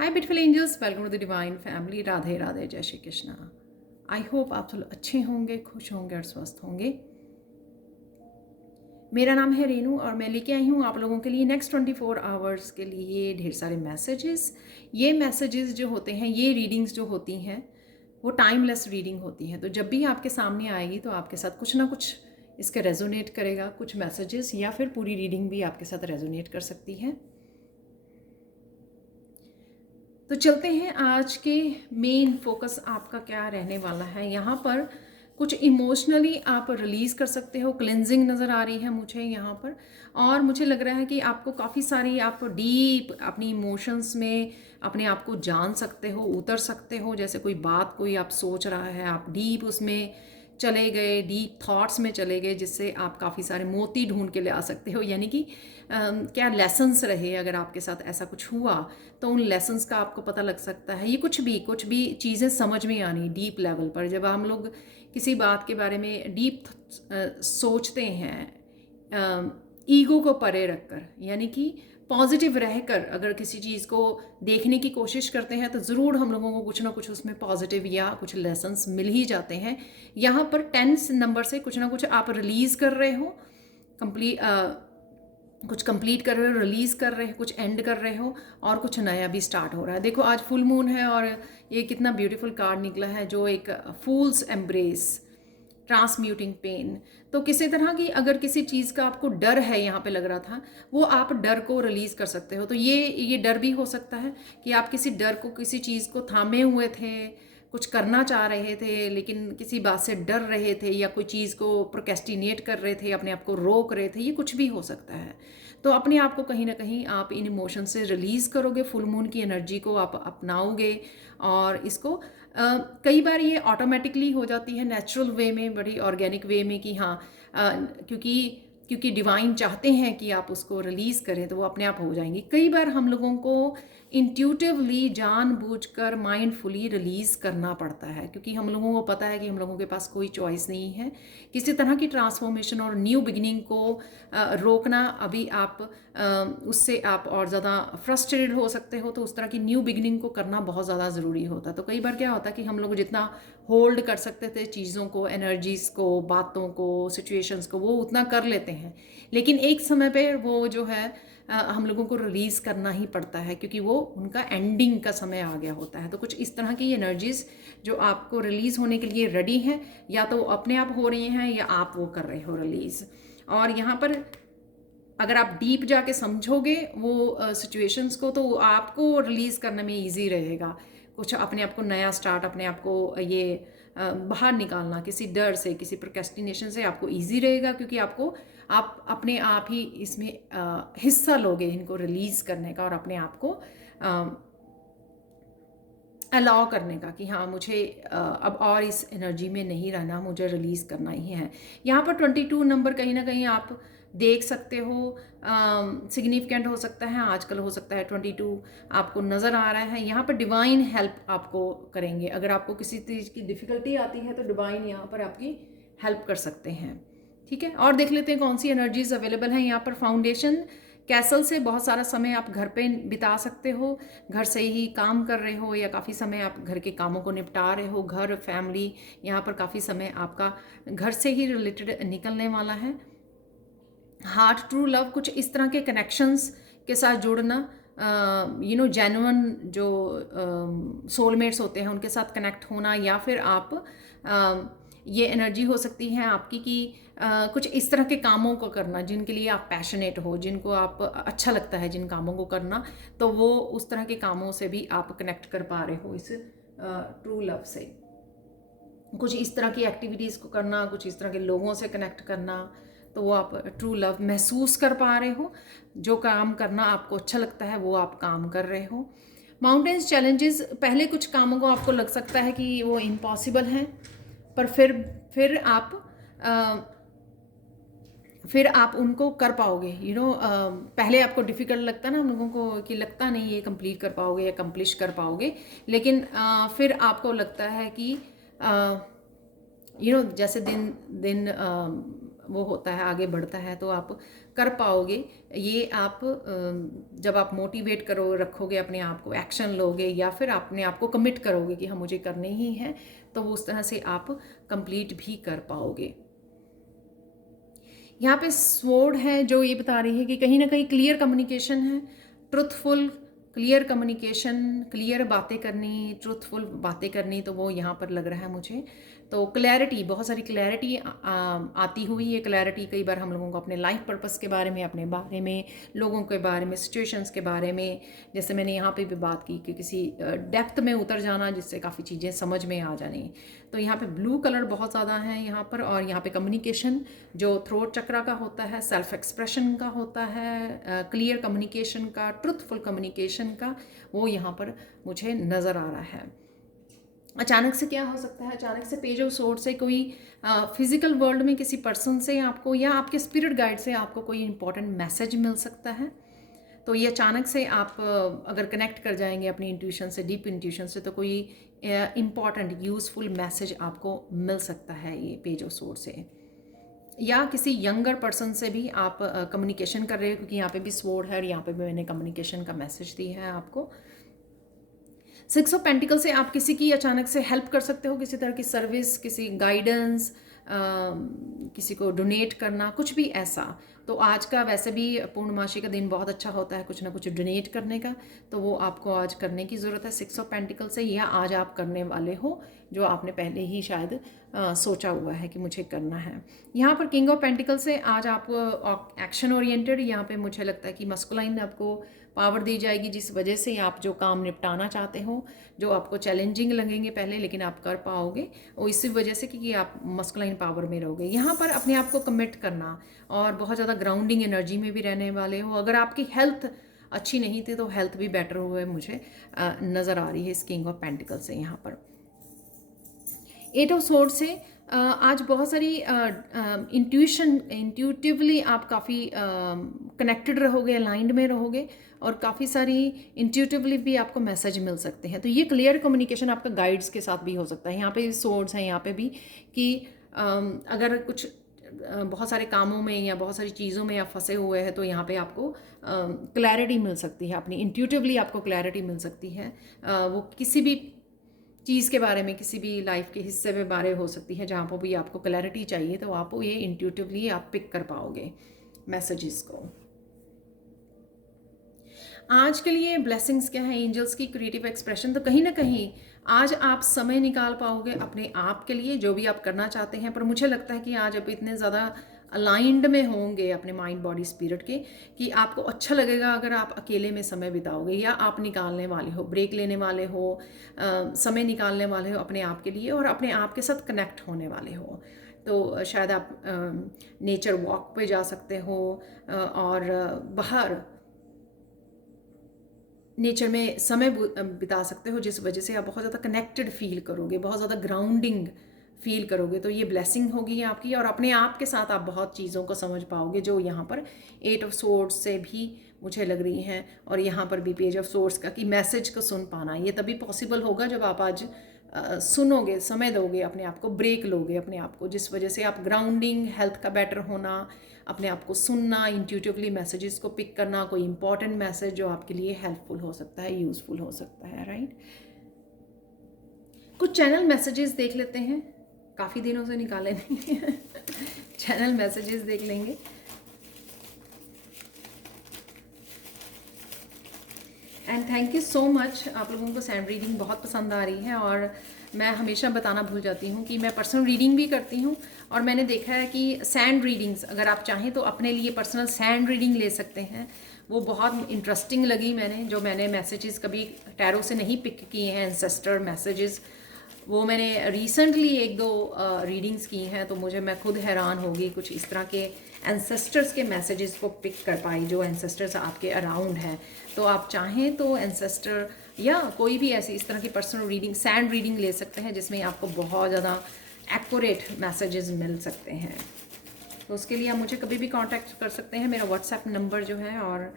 Hi beautiful angels, welcome to the divine family. Radhe Radhe, जय Shri Krishna. I hope आप सब अच्छे होंगे, खुश होंगे और स्वस्थ होंगे। मेरा नाम है रेनू और मैं लेके आई हूँ आप लोगों के लिए नेक्स्ट 24 आवर्स के लिए ढेर सारे मैसेजेस। ये मैसेजेस जो होते हैं, ये रीडिंग्स जो होती हैं, वो टाइमलेस रीडिंग होती हैं। तो जब भी आपके सामने आएगी तो आपके साथ कुछ ना कुछ इसके रेजोनेट करेगा, कुछ मैसेजेस, या फिर पूरी रीडिंग भी आपके साथ रेजोनेट कर सकती है। तो चलते हैं, आज के मेन फोकस आपका क्या रहने वाला है। यहाँ पर कुछ इमोशनली आप रिलीज़ कर सकते हो, क्लेंजिंग नज़र आ रही है मुझे यहाँ पर। और मुझे लग रहा है कि आपको काफ़ी सारी, आप डीप अपनी इमोशंस में अपने आप को जान सकते हो, उतर सकते हो। जैसे कोई बात कोई आप सोच रहा है, आप डीप उसमें चले गए, डीप थॉट्स में चले गए, जिससे आप काफ़ी सारे मोती ढूंढ के ले आ सकते हो। यानी कि क्या लेसन्स रहे, अगर आपके साथ ऐसा कुछ हुआ तो उन लेसन्स का आपको पता लग सकता है। ये कुछ भी चीज़ें समझ में आनी डीप लेवल पर। जब हम लोग किसी बात के बारे में डीप सोचते हैं, ईगो को परे रखकर, यानी कि पॉजिटिव रहकर अगर किसी चीज़ को देखने की कोशिश करते हैं, तो ज़रूर हम लोगों को कुछ ना कुछ उसमें पॉजिटिव या कुछ लेसन्स मिल ही जाते हैं। यहाँ पर 10 नंबर से कुछ ना कुछ आप रिलीज़ कर रहे हो, कुछ कंप्लीट कर रहे हो, रिलीज़ कर रहे हो, कुछ एंड कर रहे हो, और कुछ नया भी स्टार्ट हो रहा है। देखो, आज फुल मून है और ये कितना ब्यूटीफुल कार्ड निकला है, जो एक फूल्स एम्ब्रेस, ट्रांसम्यूटिंग पेन। तो किसी तरह की अगर किसी चीज़ का आपको डर है, यहाँ पे लग रहा था, वो आप डर को रिलीज़ कर सकते हो। तो ये डर भी हो सकता है कि आप किसी डर को, किसी चीज़ को थामे हुए थे, कुछ करना चाह रहे थे लेकिन किसी बात से डर रहे थे, या कोई चीज़ को प्रोक्रेस्टिनेट कर रहे थे, अपने आप को रोक रहे थे। ये कुछ भी हो सकता है। तो अपने आप को कहीं ना कहीं आप इन इमोशन से रिलीज़ करोगे, फुल मून की एनर्जी को आप अपनाओगे। और इसको कई बार ये ऑटोमेटिकली हो जाती है, नेचुरल वे में, बड़ी ऑर्गेनिक वे में, कि हाँ, क्योंकि डिवाइन चाहते हैं कि आप उसको रिलीज़ करें, तो वो अपने आप हो जाएंगी। कई बार हम लोगों को इंट्यूटिवली, जानबूझकर, माइंडफुली रिलीज़ करना पड़ता है, क्योंकि हम लोगों को पता है कि हम लोगों के पास कोई चॉइस नहीं है। किसी तरह की ट्रांसफॉर्मेशन और न्यू बिगिनिंग को रोकना, अभी आप उससे आप और ज़्यादा फ्रस्ट्रेटेड हो सकते हो। तो उस तरह की न्यू बिगिनिंग को करना बहुत ज़्यादा ज़रूरी होता है। तो कई बार क्या होता है कि हम लोग जितना होल्ड कर सकते थे चीज़ों को, एनर्जीज़ को, बातों को, सिचुएशंस को, वो उतना कर लेते हैं। लेकिन एक समय पे वो जो है, हम लोगों को रिलीज़ करना ही पड़ता है, क्योंकि वो उनका एंडिंग का समय आ गया होता है। तो कुछ इस तरह की एनर्जीज़ जो आपको रिलीज़ होने के लिए रेडी हैं, या तो अपने आप हो रही हैं या आप वो कर रहे हो रिलीज़। और यहाँ पर अगर आप डीप जाके समझोगे वो सिचुएशंस को, तो आपको रिलीज़ करने में इजी रहेगा। कुछ अपने आप को नया स्टार्ट, अपने आप को ये बाहर निकालना किसी डर से, किसी प्रोक्रेस्टिनेशन से आपको इजी रहेगा, क्योंकि आप अपने आप ही इसमें हिस्सा लोगे इनको रिलीज़ करने का, और अपने आप को अलाउ करने का कि हाँ, मुझे अब और इस एनर्जी में नहीं रहना, मुझे रिलीज़ करना ही है। यहाँ पर 22 नंबर कहीं ना कहीं आप देख सकते हो, सिग्निफिकेंट हो सकता है, आजकल हो सकता है 22 आपको नज़र आ रहा है। यहाँ पर डिवाइन हेल्प आपको करेंगे। अगर आपको किसी चीज़ की डिफ़िकल्टी आती है तो डिवाइन यहाँ पर आपकी हेल्प कर सकते हैं। ठीक है, और देख लेते हैं कौन सी एनर्जीज अवेलेबल हैं। यहाँ पर फाउंडेशन कैसल से बहुत सारा समय आप घर पे बिता सकते हो, घर से ही काम कर रहे हो, या काफ़ी समय आप घर के कामों को निपटा रहे हो, घर, फैमिली, यहाँ पर काफ़ी समय आपका घर से ही रिलेटेड निकलने वाला है। हार्ट ट्रू लव, कुछ इस तरह के कनेक्शंस के साथ जुड़ना, जेन्युइन जो सोलमेट्स होते हैं उनके साथ कनेक्ट होना, या फिर आप ये एनर्जी हो सकती है आपकी कि कुछ इस तरह के कामों को करना जिनके लिए आप पैशनेट हो, जिनको आप अच्छा लगता है जिन कामों को करना, तो वो उस तरह के कामों से भी आप कनेक्ट कर पा रहे हो इस ट्रू लव से। कुछ इस तरह की एक्टिविटीज़ को करना, कुछ इस तरह के लोगों से कनेक्ट करना, तो वो आप ट्रू लव महसूस कर पा रहे हो। जो काम करना आपको अच्छा लगता है वो आप काम कर रहे हो। माउंटेन्स चैलेंजेस, पहले कुछ कामों को आपको लग सकता है कि वो इम्पॉसिबल हैं, पर फिर आप उनको कर पाओगे। पहले आपको डिफ़िकल्ट लगता है ना हम लोगों को, कि लगता नहीं ये कंप्लीट कर पाओगे या कंप्लिश कर पाओगे, लेकिन फिर आपको लगता है कि जैसे दिन दिन वो होता है, आगे बढ़ता है, तो आप कर पाओगे। ये आप जब आप मोटिवेट करो रखोगे अपने आप को, एक्शन लोगे या फिर अपने आप को कमिट करोगे कि हाँ मुझे करने ही है, तो वो उस तरह से आप कंप्लीट भी कर पाओगे। यहाँ पे स्वॉर्ड है जो ये बता रही है कि कहीं ना कहीं क्लियर कम्युनिकेशन है, ट्रुथफुल क्लियर कम्युनिकेशन, क्लियर बातें करनी, ट्रुथफुल बातें करनी, तो वो यहाँ पर लग रहा है मुझे। तो क्लैरिटी, बहुत सारी क्लैरिटी आती हुई। ये क्लैरिटी कई बार हम लोगों को अपने लाइफ पर्पस के बारे में, अपने बारे में, लोगों के बारे में, सिचुएशंस के बारे में, जैसे मैंने यहाँ पे भी बात की कि किसी डेप्थ में उतर जाना जिससे काफ़ी चीज़ें समझ में आ जानी। तो यहाँ पे ब्लू कलर बहुत ज़्यादा है यहाँ पर। और यहाँ पे कम्युनिकेशन जो थ्रोट चक्रा का होता है, सेल्फ एक्सप्रेशन का होता है, क्लियर कम्युनिकेशन का, ट्रुथफुल कम्युनिकेशन का, वो यहाँ पर मुझे नज़र आ रहा है। अचानक से क्या हो सकता है, अचानक से पेज ऑफ सोर्ड से कोई फिजिकल वर्ल्ड में किसी पर्सन से आपको या आपके स्पिरिट गाइड से आपको कोई इंपॉर्टेंट मैसेज मिल सकता है। तो ये अचानक से आप अगर कनेक्ट कर जाएंगे अपनी इंट्यूशन से, डीप इंट्यूशन से, तो कोई इम्पॉर्टेंट यूज़फुल मैसेज आपको मिल सकता है ये पेज ऑफ सोर्ड से। या किसी यंगर पर्सन से भी आप कम्युनिकेशन कर रहे हो, क्योंकि यहाँ पे भी स्वॉर्ड है और यहाँ पे भी मैंने कम्युनिकेशन का मैसेज दी है आपको। 6 ऑफ पेंटिकल से आप किसी की अचानक से हेल्प कर सकते हो, किसी तरह की सर्विस, किसी गाइडेंस, किसी को डोनेट करना, कुछ भी ऐसा। तो आज का वैसे भी पूर्णमासी का दिन बहुत अच्छा होता है कुछ ना कुछ डोनेट करने का, तो वो आपको आज करने की ज़रूरत है 6 ऑफ पेंटिकल से, या आज आप करने वाले हो जो आपने पहले ही शायद सोचा हुआ है कि मुझे करना है। यहाँ पर किंग ऑफ पेंटिकल से आज आप एक्शन ओरिएंटेड, यहाँ पे मुझे लगता है कि मस्कुलाइन आपको पावर दी जाएगी, जिस वजह से आप जो काम निपटाना चाहते हो, जो आपको चैलेंजिंग लगेंगे पहले लेकिन आप कर पाओगे, और इसी वजह से क्योंकि आप मस्कुलाइन पावर में रहोगे। यहाँ पर अपने आप को कमिट करना और बहुत ज़्यादा ग्राउंडिंग एनर्जी में भी रहने वाले हो। अगर आपकी हेल्थ अच्छी नहीं थी तो हेल्थ भी बेटर हुए मुझे नज़र आ रही है इस किंग ऑफ पेंटिकल से। यहाँ पर 8 ऑफ सोर्ड से आज बहुत सारी इंट्यूटिवली आप काफ़ी कनेक्टेड रहोगे, अलाइंड में रहोगे, और काफ़ी सारी इंट्यूटिवली भी आपको मैसेज मिल सकते हैं। तो ये क्लियर कम्युनिकेशन आपका गाइड्स के साथ भी हो सकता है। यहाँ पे सोर्ड्स हैं यहाँ पे भी कि अगर कुछ बहुत सारे कामों में या बहुत सारी चीज़ों में आप फंसे हुए हैं, तो यहाँ पे आपको क्लैरिटी मिल सकती है, अपनी इंट्यूटिवली आपको क्लैरिटी मिल सकती है। वो किसी भी चीज़ के बारे में, किसी भी लाइफ के हिस्से में बारे हो सकती है जहाँ पर भी आपको क्लैरिटी चाहिए, तो आप ये इंट्यूटिवली आप पिक कर पाओगे मैसेजेस को। आज के लिए ब्लेसिंग्स क्या है, एंजल्स की क्रिएटिव एक्सप्रेशन, तो कहीं ना कहीं आज आप समय निकाल पाओगे अपने आप के लिए जो भी आप करना चाहते हैं। पर मुझे लगता है कि आज आप इतने ज़्यादा अलाइंड में होंगे अपने माइंड बॉडी स्पिरिट के कि आपको अच्छा लगेगा अगर आप अकेले में समय बिताओगे, या आप निकालने वाले हो, ब्रेक लेने वाले हो, समय निकालने वाले हो अपने आप के लिए और अपने आप के साथ कनेक्ट होने वाले हो। तो शायद आप नेचर वॉक पे जा सकते हो और बाहर नेचर में समय बिता सकते हो, जिस वजह से आप बहुत ज़्यादा कनेक्टेड फील करोगे, बहुत ज़्यादा ग्राउंडिंग फील करोगे। तो ये ब्लेसिंग होगी आपकी, और अपने आप के साथ आप बहुत चीज़ों को समझ पाओगे जो यहाँ पर 8 ऑफ सोर्ड्स से भी मुझे लग रही हैं, और यहाँ पर भी पेज ऑफ सोर्ड्स का कि मैसेज को सुन पाना, ये तभी पॉसिबल होगा जब आप आज सुनोगे, समय दोगे, अपने आप को ब्रेक लोगे अपने आप को, जिस वजह से आप ग्राउंडिंग, हेल्थ का बेटर होना, अपने आप को सुनना, इंट्यूटिवली मैसेजेस को पिक करना, कोई इंपॉर्टेंट मैसेज जो आपके लिए हेल्पफुल हो सकता है, यूज़फुल हो सकता है, राइट। कुछ चैनल मैसेजेस देख लेते हैं, काफ़ी दिनों से निकाले नहीं हैं चैनल मैसेजेस देख लेंगे। And thank you so much, आप लोगों को सैंड रीडिंग बहुत पसंद आ रही है, और मैं हमेशा बताना भूल जाती हूँ कि मैं पर्सनल रीडिंग भी करती हूँ, और मैंने देखा है कि सैंड रीडिंग्स अगर आप चाहें तो अपने लिए पर्सनल सैंड रीडिंग ले सकते हैं। वो बहुत इंटरेस्टिंग लगी मैंने मैसेजेस कभी टैरो से नहीं पिक किए हैं, एंसेस्टर मैसेजेस, वो मैंने रिसेंटली 1-2 रीडिंग्स की हैं, तो मैं खुद हैरान होगी कुछ इस तरह के एंसेस्टर्स के मैसेजेस को पिक कर पाई, जो एंसेस्टर्स आपके अराउंड हैं। तो आप चाहें तो एंसेस्टर या कोई भी ऐसी इस तरह की पर्सनल रीडिंग, सैंड रीडिंग ले सकते हैं, जिसमें आपको बहुत ज़्यादा एक्यूरेट मैसेजेस मिल सकते हैं। तो उसके लिए आप मुझे कभी भी कांटेक्ट कर सकते हैं। मेरा व्हाट्सएप नंबर जो है और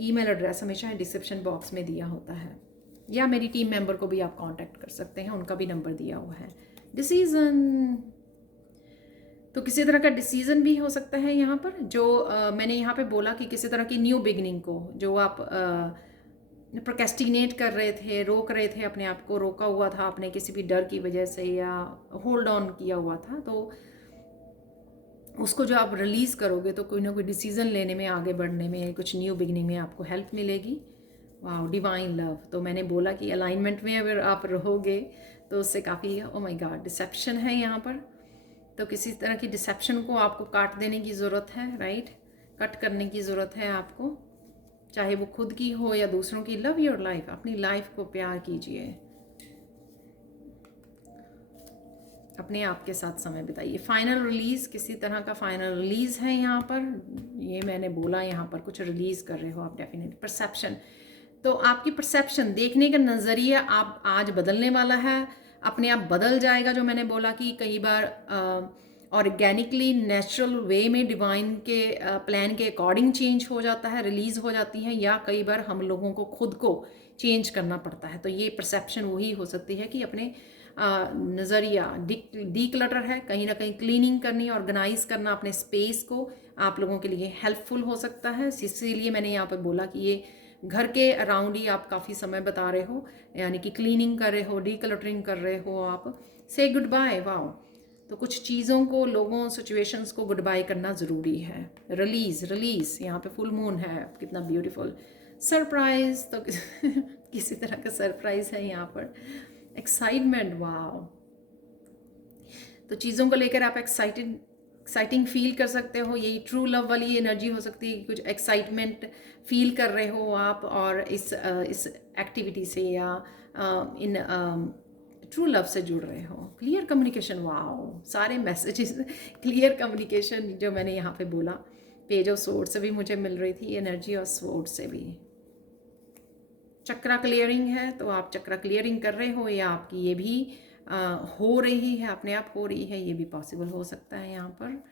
ईमेल एड्रेस हमेशा डिस्क्रिप्शन बॉक्स में दिया होता है, या मेरी टीम मेंबर को भी आप कांटेक्ट कर सकते हैं, उनका भी नंबर दिया हुआ है। डिसीजन, तो किसी तरह का डिसीज़न भी हो सकता है यहाँ पर, जो मैंने यहाँ पे बोला कि किसी तरह की न्यू बिगनिंग को जो आप प्रोक्रेस्टिनेट कर रहे थे, रोक रहे थे, अपने आप को रोका हुआ था आपने किसी भी डर की वजह से या होल्ड ऑन किया हुआ था, तो उसको जो आप रिलीज़ करोगे तो कोई ना कोई डिसीज़न लेने में, आगे बढ़ने में, कुछ न्यू बिगनिंग में आपको हेल्प मिलेगी। वाह, डिवाइन लव। तो मैंने बोला कि अलाइनमेंट में अगर आप रहोगे तो उससे काफ़ी, ओ माय गॉड, डिसेप्शन है यहाँ पर। तो किसी तरह की डिसेप्शन को आपको काट देने की ज़रूरत है, राइट, कट करने की ज़रूरत है आपको, चाहे वो खुद की हो या दूसरों की। लव योर लाइफ, अपनी लाइफ को प्यार कीजिए, अपने आप के साथ समय बिताइए। फाइनल रिलीज़, किसी तरह का फाइनल रिलीज़ है यहाँ पर, ये मैंने बोला, यहाँ पर कुछ रिलीज़ कर रहे हो आप डेफिनेटली। परसेप्शन, तो आपकी परसेप्शन, देखने का नज़रिया आप आज बदलने वाला है, अपने आप बदल जाएगा। जो मैंने बोला कि कई बार ऑर्गेनिकली नेचुरल वे में डिवाइन के प्लान के अकॉर्डिंग चेंज हो जाता है, रिलीज़ हो जाती है, या कई बार हम लोगों को खुद को चेंज करना पड़ता है। तो ये परसेप्शन वही हो सकती है कि अपने नज़रिया, डी क्लटर है, कहीं ना कहीं क्लीनिंग करनी, ऑर्गेनाइज करना अपने स्पेस को, आप लोगों के लिए हेल्पफुल हो सकता है। इसीलिए मैंने यहाँ पर बोला कि ये घर के अराउंड ही आप काफ़ी समय बता रहे हो, यानी कि क्लीनिंग कर रहे हो, डी क्लटरिंग कर रहे हो आप। से गुड बाय, वाओ। तो कुछ चीज़ों को, लोगों, सिचुएशंस को गुड बाय करना ज़रूरी है। रिलीज़, रिलीज़, यहाँ पे फुल मून है, कितना ब्यूटीफुल। सरप्राइज, तो किसी तरह का सरप्राइज है यहाँ पर। Excitement, wow. तो चीज़ों को लेकर आप एक्साइटिंग फील कर सकते हो, यही ट्रू लव वाली एनर्जी हो सकती है। कुछ एक्साइटमेंट फील कर रहे हो आप, और इस एक्टिविटी से या इन ट्रू लव से जुड़ रहे हो। क्लियर कम्युनिकेशन, वाओ, सारे मैसेजेस क्लियर कम्युनिकेशन जो मैंने यहाँ पे बोला। पेज ऑफ सोर्ड से भी मुझे मिल रही थी एनर्जी, और सोर्ड से भी। चक्रा क्लियरिंग है, तो आप चक्रा क्लियरिंग कर रहे हो, या आपकी ये भी हो रही है, अपने आप हो रही है, ये भी पॉसिबल हो सकता है यहाँ पर।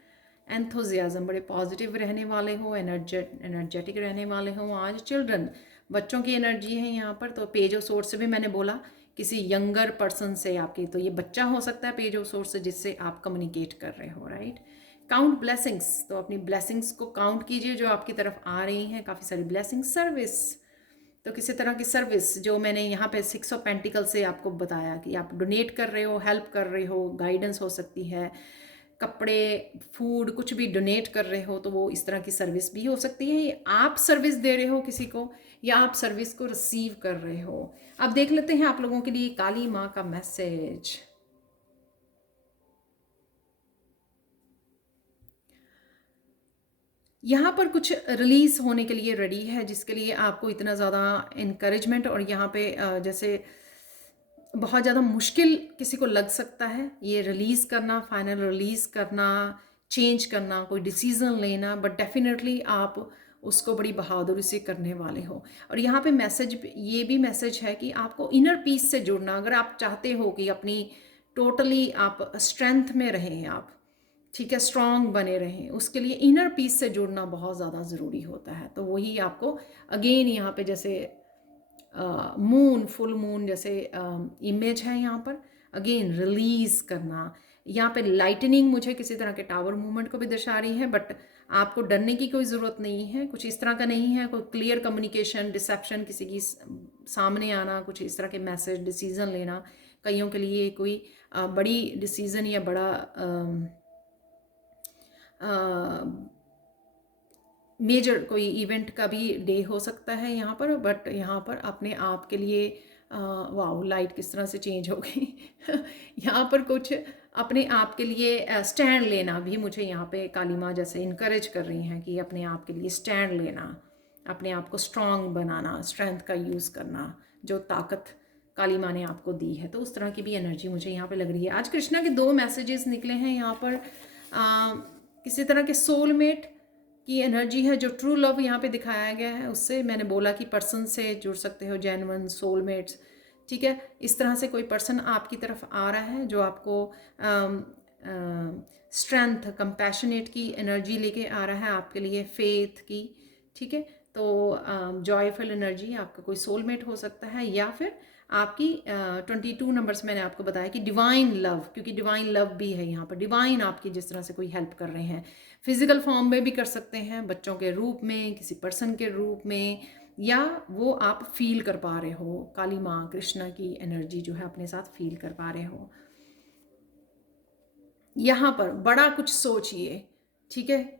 एंथुजियाज्म, बड़े पॉजिटिव रहने वाले हो, एनर्जेटिक रहने वाले हो आज। चिल्ड्रन, बच्चों की एनर्जी है यहाँ पर। तो पेज ऑफ सोर्स से भी मैंने बोला किसी यंगर पर्सन से आपकी, तो ये बच्चा हो सकता है पेज ऑफ सोर्स से, जिससे आप कम्युनिकेट कर रहे हो, राइट। काउंट ब्लेसिंग्स, तो अपनी ब्लेसिंग्स को काउंट कीजिए जो आपकी तरफ आ रही हैं, काफ़ी सारी ब्लेसिंग्स। सर्विस, तो किसी तरह की सर्विस, जो मैंने यहाँ पे 6 ऑफ पेंटिकल से आपको बताया कि आप डोनेट कर रहे हो, हेल्प कर रहे हो, गाइडेंस हो सकती है, कपड़े, फूड, कुछ भी डोनेट कर रहे हो, तो वो इस तरह की सर्विस भी हो सकती है। आप सर्विस दे रहे हो किसी को, या आप सर्विस को रिसीव कर रहे हो। अब देख लेते हैं आप लोगों के लिए काली माँ का मैसेज। यहाँ पर कुछ रिलीज़ होने के लिए रेडी है, जिसके लिए आपको इतना ज़्यादा इनकरेजमेंट, और यहाँ पे जैसे बहुत ज़्यादा मुश्किल किसी को लग सकता है ये रिलीज़ करना, फाइनल रिलीज़ करना, चेंज करना, कोई डिसीज़न लेना, बट डेफिनेटली आप उसको बड़ी बहादुरी से करने वाले हो। और यहाँ पे मैसेज, ये भी मैसेज है कि आपको इनर पीस से जुड़ना, अगर आप चाहते हो कि अपनी टोटली आप स्ट्रेंथ में रहें, आप ठीक है, स्ट्रांग बने रहें, उसके लिए इनर पीस से जुड़ना बहुत ज़्यादा ज़रूरी होता है। तो वही आपको अगेन यहाँ पे जैसे मून, फुल मून जैसे इमेज है यहाँ पर, अगेन रिलीज़ करना। यहाँ पे लाइटनिंग मुझे किसी तरह के टावर मूवमेंट को भी दर्शा रही है, बट आपको डरने की कोई ज़रूरत नहीं है, कुछ इस तरह का नहीं है। कोई क्लियर कम्युनिकेशन, डिसेप्शन, किसी की सामने आना, कुछ इस तरह के मैसेज, डिसीज़न लेना, कईयों के लिए कोई बड़ी डिसीज़न या बड़ा मेजर कोई इवेंट का भी डे हो सकता है यहाँ पर। बट यहाँ पर अपने आप के लिए वाओ, लाइट किस तरह से चेंज हो गई यहाँ पर कुछ अपने आप के लिए स्टैंड लेना भी मुझे यहाँ पे काली माँ जैसे इनकरेज कर रही हैं कि अपने आप के लिए स्टैंड लेना, अपने आप को स्ट्रांग बनाना, स्ट्रेंथ का यूज़ करना, जो ताकत काली माँ ने आपको दी है। तो उस तरह की भी एनर्जी मुझे यहाँ पे लग रही है। आज कृष्णा के 2 मैसेजेस निकले हैं यहाँ पर। किसी तरह के सोलमेट की एनर्जी है, जो ट्रू लव यहाँ पे दिखाया गया है, उससे मैंने बोला कि पर्सन से जुड़ सकते हो, जेन्युइन सोलमेट्स, ठीक है। इस तरह से कोई पर्सन आपकी तरफ आ रहा है जो आपको स्ट्रेंथ, कंपैशनेट की एनर्जी लेके आ रहा है आपके लिए, फेथ की, ठीक है। तो जॉयफुल एनर्जी, आपका कोई सोलमेट हो सकता है, या फिर आपकी 22 नंबर्स मैंने आपको बताया कि डिवाइन लव, क्योंकि डिवाइन लव भी है यहाँ पर, डिवाइन आपकी जिस तरह से कोई हेल्प कर रहे हैं, फिजिकल फॉर्म में भी कर सकते हैं, बच्चों के रूप में, किसी पर्सन के रूप में, या वो आप फील कर पा रहे हो, काली माँ कृष्णा की एनर्जी जो है अपने साथ फील कर पा रहे हो। यहाँ पर बड़ा कुछ सोचिए, ठीक है,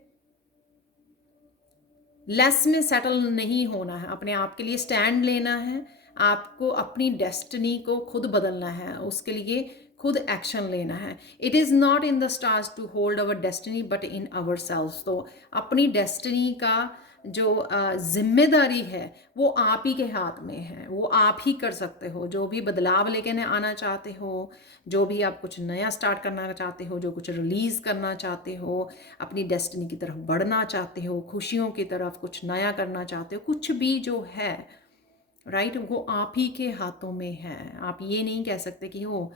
लेस में सेटल नहीं होना है, अपने आप के लिए स्टैंड लेना है, आपको अपनी डेस्टिनी को खुद बदलना है, उसके लिए खुद एक्शन लेना है। It is not in the stars to hold our destiny but in ourselves. तो अपनी डेस्टिनी का जो जिम्मेदारी है वो आप ही के हाथ में है, वो आप ही कर सकते हो। जो भी बदलाव लेके आना चाहते हो, जो भी आप कुछ नया स्टार्ट करना चाहते हो, जो कुछ रिलीज़ करना चाहते हो, अपनी डेस्टिनी की तरफ बढ़ना चाहते हो, खुशियों की तरफ कुछ नया करना चाहते हो, कुछ भी जो है राइट, वो आप ही के हाथों में है। आप ये नहीं कह सकते कि वो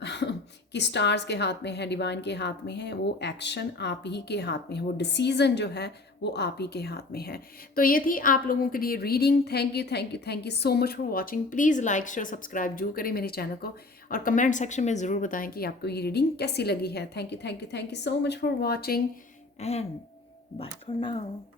कि स्टार्स के हाथ में है, डिवाइन के हाथ में है। वो एक्शन आप ही के हाथ में है, वो डिसीजन जो है वो आप ही के हाथ में है। तो ये थी आप लोगों के लिए reading. Thank you thank you thank you so much for watching. Please like share subscribe जरूर करें मेरे चैनल को, और कमेंट सेक्शन में ज़रूर बताएं कि आपको ये रीडिंग कैसी लगी है। Thank you thank you thank you so much for watching and bye for now.